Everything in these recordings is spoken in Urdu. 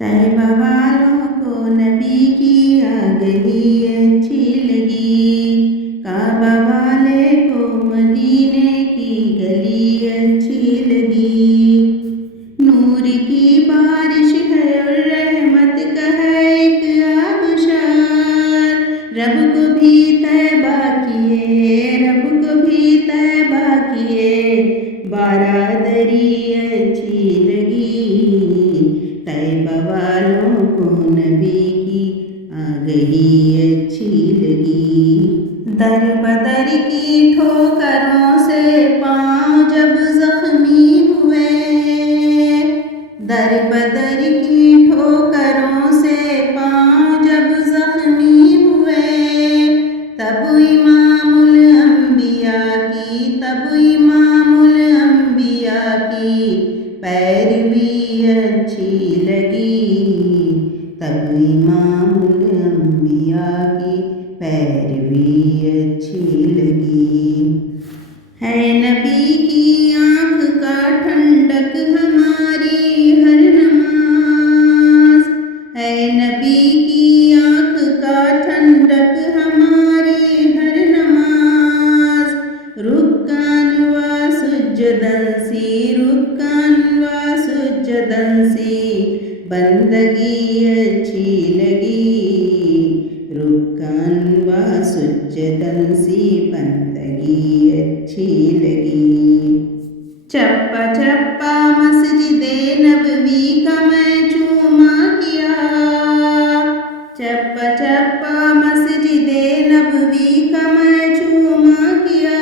طیبہ والوں کو نبی کی آگہی اچھی لگی، کعبہ والے کو مدینے کی گلی اچھی لگی۔ نور کی بارش ہے اور رحمت کا ہے ایک آبشار، رب کو بھی طیبہ کیے، رب کو بھی طیبہ کیے، بارادری اچھی لگی۔ طیبہ والوں کو نبی کی آگہی اچھی لگی۔ در بدر کی ٹھوکروں سے پاؤں جب زخمی ہوئے، در بدر کی ٹھوکروں سے پاؤں جب زخمی ہوئے، تب امام الانبیاء کی، تب امام الانبیاء کی پیروی اچھی لگی، تب امام الانبیاء کی پیروی اچھی لگی۔ ہے نبی کی آنکھ کا ٹھنڈک ہماری ہر نماز، ہے نبی کی آنکھ کا ٹھنڈک ہماری ہر نماز، رکن و سجدن سی، رکن و سجدن سی بندگی اچھی لگی، رکن و سجدن سی بندگی اچھی لگی۔ چپا چپا مسجد نبوی کا میں چوما کیا، چپا چپا مسجد نبوی کا میں چوما کیا،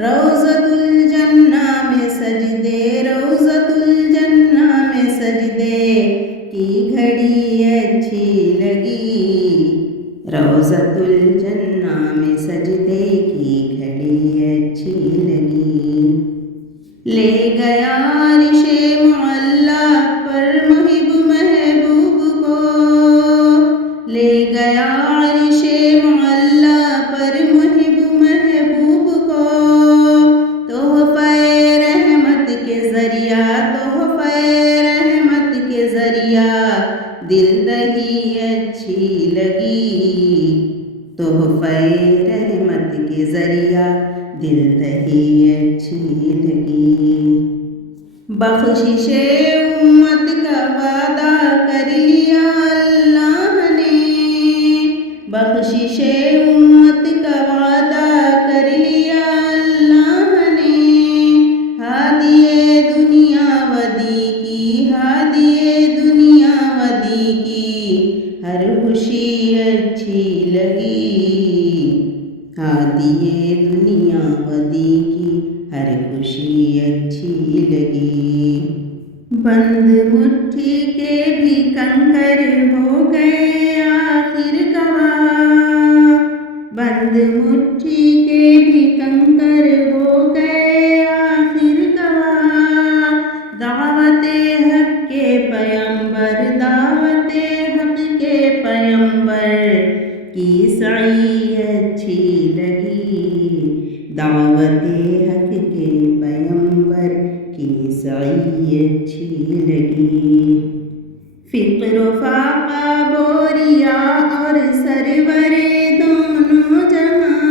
روضۃ الجنہ میں سجدے، روضۃ الجنہ میں سجدے کی گھڑی اچھی لگی، روضۃ الجنہ میں سجدے کی گھڑی اچھی لگی۔ لے گیا عرش معلیٰ پر محب محبوب کو، لے گیا عرش معلیٰ پر محب محبوب کو، تحفہ رحمت کے ذریعہ، تحفہ رحمت کے ذریعہ دل دہی اچھی لگی، تحفہ رحمت کے ذریعہ دل دہی اچھی لگی۔ بخشش امت کا وعدہ کر لیا اللہ نے، بخشش امت کا وعدہ کر لیا اللہ نے، ہادی دنیا ودی کی، ہادی دنیا ودی کی ہر خوشی اچھی لگی، ہادی دنیا ودی کی ہر خوشی اچھی لگی۔ بند مٹھی کے بھی کنکر ہو گئے آخر گواہ، بند مٹھی کے بھی کنکر ہو گئے آخر گواہ، دعوت حق کے پیمبر، دعوت حق کے پیمبر کی سعی اچھی لگی، دعوت حق کے پیمبر کی سعی اچھی لگی۔ فقر و فاقہ بوریا اور سرور دونوں جہاں،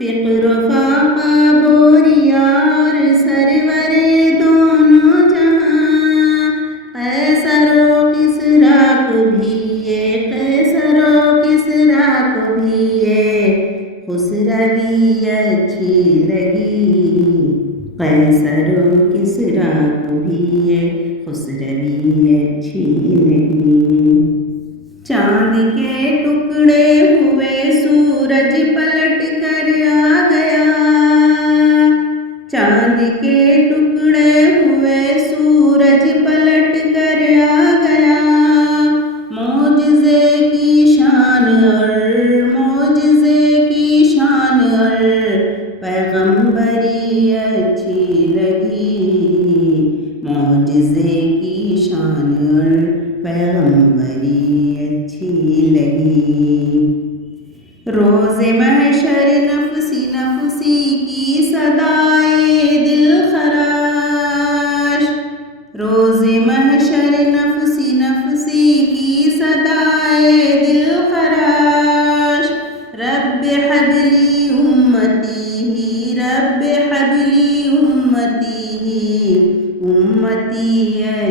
فقر و فاقہ بوریا اور سرور دونوں جہاں، قیصر و کسریٰ کو بھی یہ، قیصر و کسریٰ کو بھی یہ خسروی اچھی لگی، قیصر و کسریٰ کو بھی یہ خسروی اچھی لگی۔ چاند کے ٹکڑے ہوئے سورج پلٹ کر آ گیا، چاند کے ٹکڑے ہوئے سورج پلٹ کر آ گیا، معجزے کی شان اور، معجزے کی شان اور پیغمبری اچھی لگی، معجزے کی شان اور پیغمبری اچھی لگی۔ روز محشر نفسی نفسی کی صدائے دل خراش، روز محشر